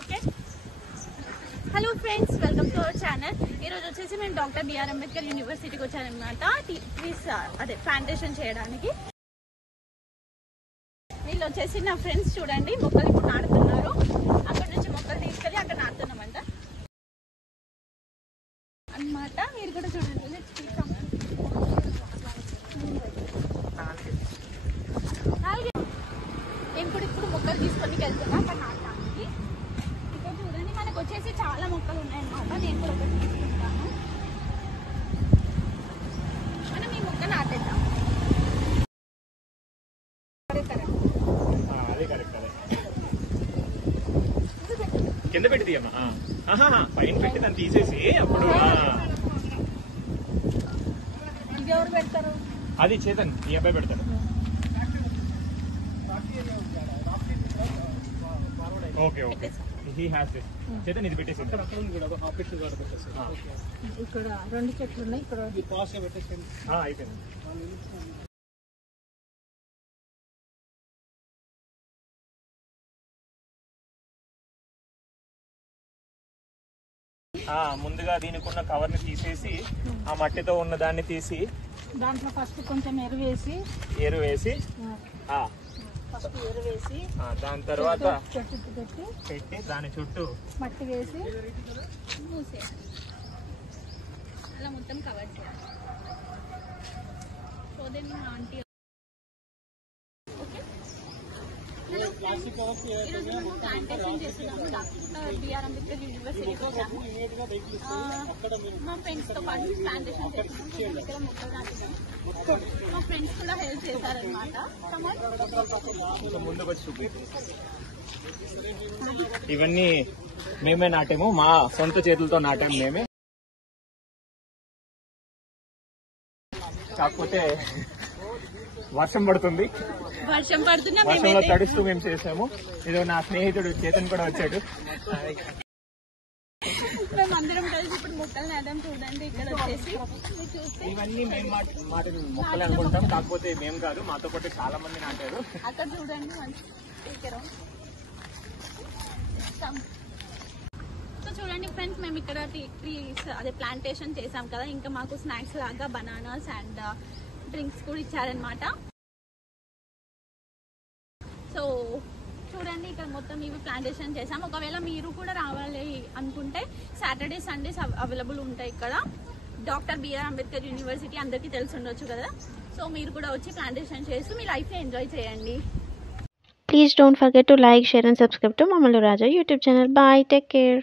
Okay. Hello friends, welcome to our channel. ఈరోజు వచ్చేసి మేము డాక్టర్ బిఆర్ అంబేద్కర్ యూనివర్సిటీకి వచ్చానమాట ట్రీస్ అదే ప్లాంటేషన్ చేయడానికి. వీళ్ళు వచ్చేసి నా ఫ్రెండ్స్, చూడండి మొక్కలు ఇప్పుడు నాటుతున్నారు. అక్కడ నుంచి మొక్కలు తీసుకెళ్ళి అక్కడ నాటుతున్నామంట అన్నమాట. మీరు కూడా చూడండి. నేను కూడా ఇప్పుడు మొక్కలు తీసుకొని వెళ్తున్నా అక్కడ నాటడానికి. ఇక్కడ చూడండి, మనకు వచ్చేసి చాలా మొక్కలు ఉన్నాయన్నమాట. నేను కూడా ఒకటి తీసుకుంటాను. మనం ఈ మొక్క నాటేద్దాం. కింద పెట్టి తీయమ్మా. పైన పెట్టి దాన్ని తీసేసి అప్పుడు ఇది ఎవరు పెడతారు? అది చేతన్ ఈ అబ్బాయి పెడతాడు. Okay okay, he has this. Chetan ఇది పెట్టేసి ఇక్కడ 2 చెట్లు ఉన్నాయి. ఇక్కడ అయిపోయింది. ముందుగా దీనికి ఉన్న కవర్ ని తీసేసి ఆ మట్టితో ఉన్న దాన్ని తీసి దాంట్లో ఫస్ట్ కొంచెం ఎరువు వేసి దాని తర్వాత చెట్టు పెట్టి దాని చుట్టూ మట్టి వేసి అలా మొత్తం కవర్ చేయాలి. సో దెన్ ఆంటీ ఈరోజు మేము ప్లాంటేషన్ చేస్తున్నాము డాక్టర్ బిఆర్ అంబేద్కర్ యూనివర్సిటీకి వచ్చాము. మా ఫ్రెండ్స్తో పాటు ప్లాంటేషన్ చేస్తున్నాము. ఇక్కడ మొక్కలు నాటుతాము. మా ఫ్రెండ్స్ కూడా హెల్ప్ చేశారనమాట. ముందుకు వచ్చి ఇవన్నీ మేమే నాటాము, మా సొంత చేతులతో నాటాము మేమే. కాకపోతే వర్షం పడుతుంది, వర్షంలో తడుస్తూ మేము చేసాము. ఇదో నా స్నేహితుడు చేతన్ కూడా వచ్చాడు. మేమందరం కలిసి ఇప్పుడు మొక్కలు నాటాం. చూడండి ఇక్కడ వచ్చేసి ఇవన్నీ మేము మొక్కలు అనుకుంటాం, కాకపోతే మేము కాదు, మాతో పాటు చాలా మంది నాటారు. అక్కడ చూడండి మంచి. సో చూడండి ఫ్రెండ్స్, మేము ఇక్కడ ట్రీస్ అదే ప్లాంటేషన్ చేసాం కదా. ఇంకా మాకు స్నాక్స్ లాగా బనానాస్ అండ్ డ్రింక్స్ కూడా ఇచ్చారనమాట. సో చూడండి, ఇక్కడ మొత్తం ఇవి ప్లాంటేషన్ చేసాం. ఒకవేళ మీరు కూడా రావాలి అనుకుంటే సాటర్డే సండేస్ అవైలబుల్ ఉంటాయి ఇక్కడ. డాక్టర్ బిఆర్ అంబేద్కర్ యూనివర్సిటీ అందరికీ తెలిసి ఉండొచ్చు కదా. సో మీరు కూడా వచ్చి ప్లాంటేషన్ చేస్తూ మీ లైఫ్ని ఎంజాయ్ చేయండి. Please don't forget to like, share and subscribe to Mamalu Raja YouTube channel. Bye. Take care.